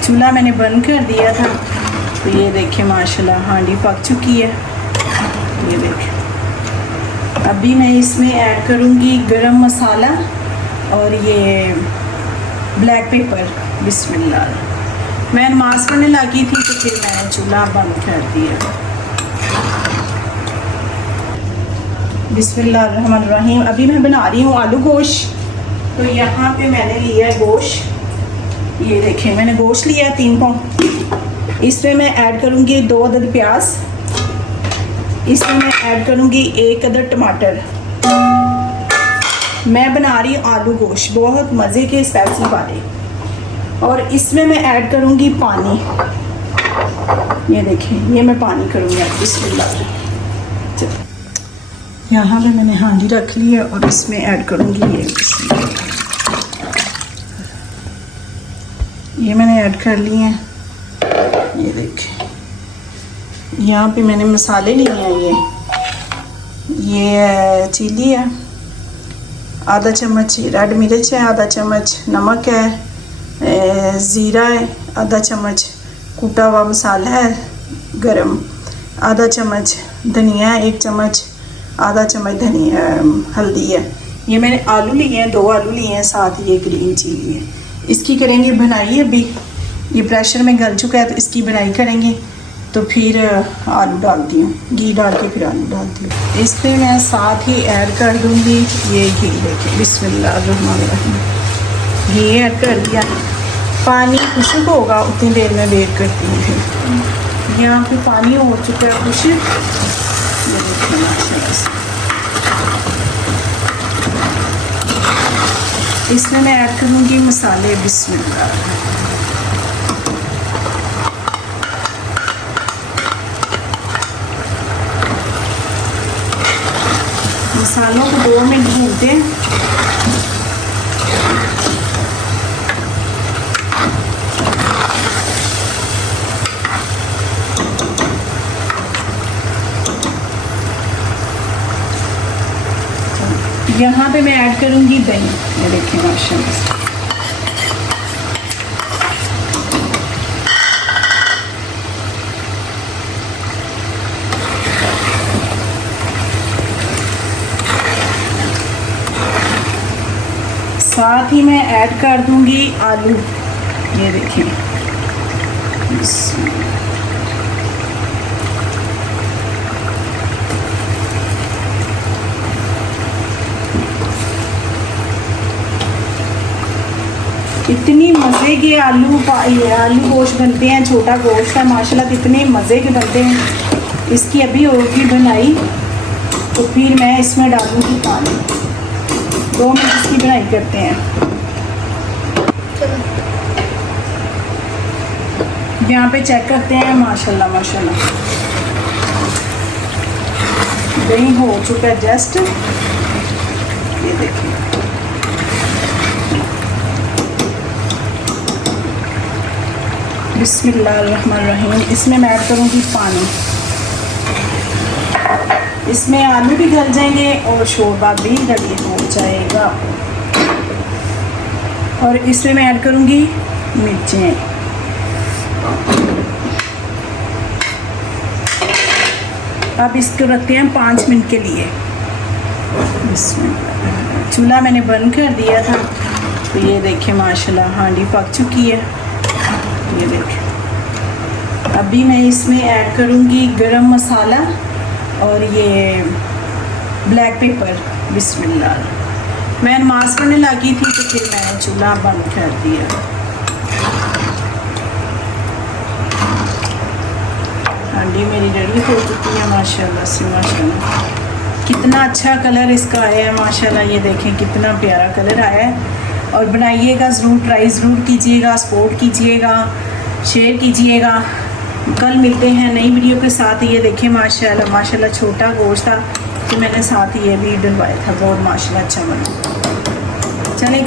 चूल्हा मैंने बंद कर दिया था। तो ये देखें माशाल्लाह हांडी पक चुकी है। ये देखें, अभी मैं इसमें ऐड करूँगी गरम मसाला और ये ब्लैक पेपर। बिस्मिल्लाह। मैं नमाज़ पढ़ने लगी थी तो फिर मैंने चूल्हा बंद कर दिया। बिस्मिल्लाहिर्रहमानिर्रहीम। अभी मैं बना रही हूँ आलू गोश्त। तो यहाँ पे मैंने लिया है गोश्त। ये देखें मैंने गोश्त लिया है 3 पाउंड। इसमें मैं ऐड करूँगी 2 अदद प्याज। इसमें मैं ऐड करूँगी 1 अदद टमाटर। मैं बना रही हूँ आलू गोश्त, बहुत मज़े के स्पाइसी वाले। और इसमें मैं ऐड करूँगी पानी। ये देखें, ये मैं पानी करूँगी। बिस्मिल्लाह। यहाँ पे मैंने हांडी रख ली है और इसमें ऐड करूँगी ये मैंने ऐड कर लिए हैं। ये देखें, यहाँ पे मैंने मसाले लिए हैं। ये चिली है, आधा चम्मच रेड मिर्च है, आधा चम्मच नमक है, ज़ीरा है, आधा चम्मच कूटा हुआ मसाला है गरम, आधा चम्मच धनिया है, 1 चम्मच, आधा चम्मच धनिया हल्दी है। ये मैंने आलू लिए हैं, 2 आलू लिए हैं, साथ ये ग्रीन चिली है। इसकी करेंगे बनाई। अभी ये प्रेशर में गल चुका है तो इसकी बनाई करेंगे। तो फिर आलू डालती हूँ, घी डाल के फिर आलू डालती हूँ। इस पर मैं साथ ही ऐड कर दूँगी ये घी। देखिए बिस्मिल्लाहिर्रहमानिर्रहीम। घी ऐड कर दिया। पानी खुशक होगा उतनी देर में वेट करती हूँ। फिर यहाँ पे पानी हो चुका है खुशक। ये देखिए माशाल्लाह से। इसमें मैं ऐड करूँगी मसाले। बिस्मिल्लाह। मसालों को 2 मिनट भूनते हैं। यहाँ पे मैं ऐड करूँगी दही। ये देखें माशाल्लाह से। साथ ही मैं ऐड कर दूंगी आलू। ये देखिए इतनी मज़े के आलू गोश्त बनते हैं। छोटा गोश्त है माशाल्लाह, इतने मज़े के बनते हैं। इसकी अभी होगी बनाई तो फिर मैं इसमें डालूंगी पानी। 2 मिनट इसकी बनाई करते हैं। यहाँ पे चेक करते हैं। माशाल्लाह माशाल्लाह दही हो चुका है जस्ट। ये देखिए बिस्मिल्लाहिर्रहमानिर्रहीम। इसमें मैं ऐड करूँगी पानी। इसमें आलू भी गल जाएंगे और शोरबा भी रेडी हो जाएगा। और इसमें मैं ऐड करूँगी मिर्चें। अब इसको रखते हैं 5 मिनट के लिए। चूल्हा मैंने बंद कर दिया था। तो ये देखें माशाल्लाह हांडी पक चुकी है। ये देखें, अभी मैं इसमें ऐड करूँगी गरम मसाला और ये ब्लैक पेपर। बिस्मिल्लाह। मैं नमाज़ पढ़ने लगी थी तो फिर मैंने चूल्हा बंद कर दिया। हांडी मेरी रेडी हो चुकी है माशाल्लाह से। माशाल्लाह कितना अच्छा कलर इसका आया है माशाल्लाह। ये देखें कितना प्यारा कलर आया है। और बनाइएगा ज़रूर, ट्राई ज़रूर कीजिएगा, सपोर्ट कीजिएगा, शेयर कीजिएगा। कल मिलते हैं नई वीडियो के साथ। ये देखें माशाल्लाह माशाल्लाह छोटा गोश्त था तो मैंने साथ ये भी डलवाया था। बहुत माशाल्लाह अच्छा बना। चलें।